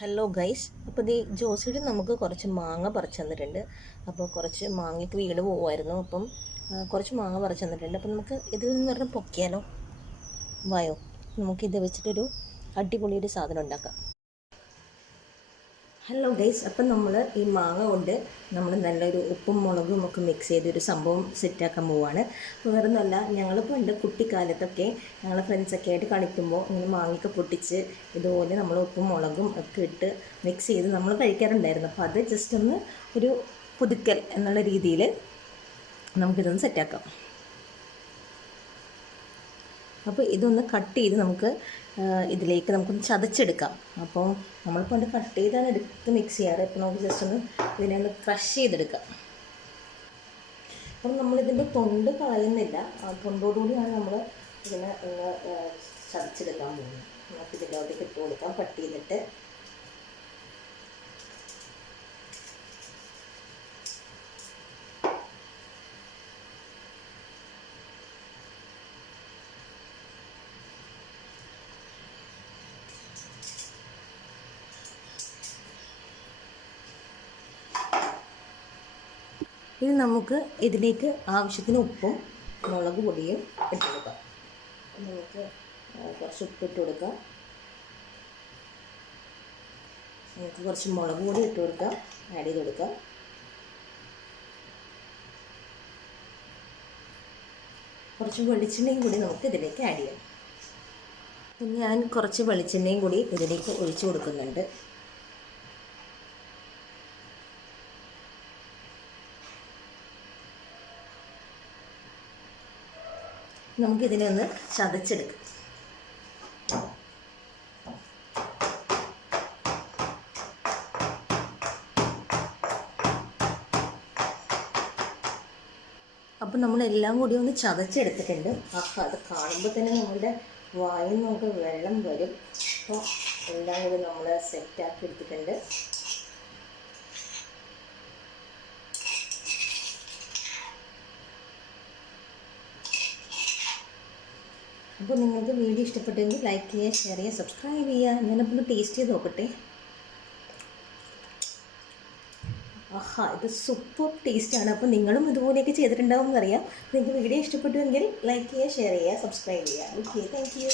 Hello guys, അപ്പോൾ ഇത് ജോസിയുടെ നമുക്ക് കുറച്ച് മാങ്ങ പറിച്ചു തന്നിട്ടുണ്ട്. അപ്പോൾ കുറച്ച് മാങ്ങയ്ക്ക് വീട് പോകുമായിരുന്നു. അപ്പം കുറച്ച് മാങ്ങ പറിച്ചു തന്നിട്ടുണ്ട്. അപ്പം നമുക്ക് ഇതിൽ നിന്ന് പറഞ്ഞാൽ പൊക്കിയാലോ? വായോ, നമുക്കിത് വെച്ചിട്ടൊരു അടിപൊളിയൊരു സാധനം ഉണ്ടാക്കാം. ഹലോ ഗൈസ്, അപ്പം നമ്മൾ ഈ മാങ്ങ കൊണ്ട് നമ്മൾ നല്ലൊരു ഉപ്പും മുളകും ഒക്കെ മിക്സ് ചെയ്തൊരു സംഭവം സെറ്റാക്കാൻ പോവുകയാണ്. അപ്പോൾ വേറെ ഒന്നുമല്ല, ഞങ്ങൾ പണ്ട് കുട്ടിക്കാലത്തൊക്കെ ഞങ്ങളെ ഫ്രണ്ട്സൊക്കെ ആയിട്ട് കളിക്കുമ്പോൾ ഇങ്ങനെ മാങ്ങയൊക്കെ പൊട്ടിച്ച് ഇതുപോലെ നമ്മൾ ഉപ്പും മുളകും ഒക്കെ ഇട്ട് മിക്സ് ചെയ്ത് നമ്മൾ കഴിക്കാറുണ്ടായിരുന്നു. അപ്പോൾ അത് ജസ്റ്റ് ഒന്ന് ഒരു പുതുക്കൽ എന്നുള്ള രീതിയിൽ നമുക്കിതൊന്ന് സെറ്റാക്കാം. അപ്പോൾ ഇതൊന്ന് കട്ട് ചെയ്ത് നമുക്ക് ഇതിലേക്ക് നമുക്കൊന്ന് ചതച്ചെടുക്കാം. അപ്പോൾ നമ്മളിപ്പോൾ അത് കട്ട് ചെയ്താണ് എടുത്ത് മിക്സ് ചെയ്യാറ്. ഇപ്പോൾ നമുക്ക് ജസ്റ്റ് ഒന്ന് ഇതിനെ ഒന്ന് ക്രഷ് ചെയ്തെടുക്കാം. അപ്പം നമ്മളിതിൻ്റെ തൊണ്ട് കളയുന്നില്ല, ആ തൊണ്ടോടുകൂടിയാണ് നമ്മൾ ഇതിനെ ഒന്ന് ചതച്ചെടുക്കാൻ പോകുന്നത്. നമുക്ക് ഇതിൻ്റെ അകത്തേക്ക് ഇട്ട് കൊടുക്കാം കട്ട് ചെയ്തിട്ട്. ഇനി നമുക്ക് ഇതിലേക്ക് ആവശ്യത്തിന് ഉപ്പും മുളക് പൊടിയും ഇട്ട് കൊടുക്കാം. നമുക്ക് കുറച്ച് ഉപ്പിട്ട് കൊടുക്കാം, നമുക്ക് കുറച്ച് മുളക് പൊടി ഇട്ട് കൊടുക്കാം, ആഡ് ചെയ്ത് കൊടുക്കാം. കുറച്ച് വെളിച്ചെണ്ണയും കൂടി നമുക്ക് ഇതിലേക്ക് ആഡ് ചെയ്യാം. ഞാൻ കുറച്ച് വെളിച്ചെണ്ണയും കൂടി ഇതിലേക്ക് ഒഴിച്ചു കൊടുക്കുന്നുണ്ട്. നമുക്കിതിനെ ഒന്ന് ചതച്ചെടുക്കാം. അപ്പം നമ്മളെല്ലാം കൂടി ഒന്ന് ചതച്ചെടുത്തിട്ടുണ്ട്. അത് കാണുമ്പോൾ തന്നെ നമ്മളുടെ വായിൽ നമുക്ക് വെള്ളം വരും. അപ്പോൾ എല്ലാം കൂടി നമ്മൾ സെറ്റാക്കി എടുത്തിട്ടുണ്ട്. അപ്പോൾ നിങ്ങൾക്ക് വീഡിയോ ഇഷ്ടപ്പെട്ടെങ്കിൽ ലൈക്ക് ചെയ്യുക, ഷെയർ ചെയ്യുക, സബ്സ്ക്രൈബ് ചെയ്യുക. ഞാനപ്പോൾ ഒന്ന് ടേസ്റ്റ് ചെയ്ത് നോക്കട്ടെ. ഇത് സൂപ്പർ ടേസ്റ്റാണ്. അപ്പോൾ നിങ്ങളും ഇതുപോലെയൊക്കെ ചെയ്തിട്ടുണ്ടാവും എന്നറിയാം. നിങ്ങൾക്ക് വീഡിയോ ഇഷ്ടപ്പെട്ടുവെങ്കിൽ ലൈക്ക് ചെയ്യുക, ഷെയർ ചെയ്യുക, സബ്സ്ക്രൈബ് ചെയ്യുക. Okay, thank you.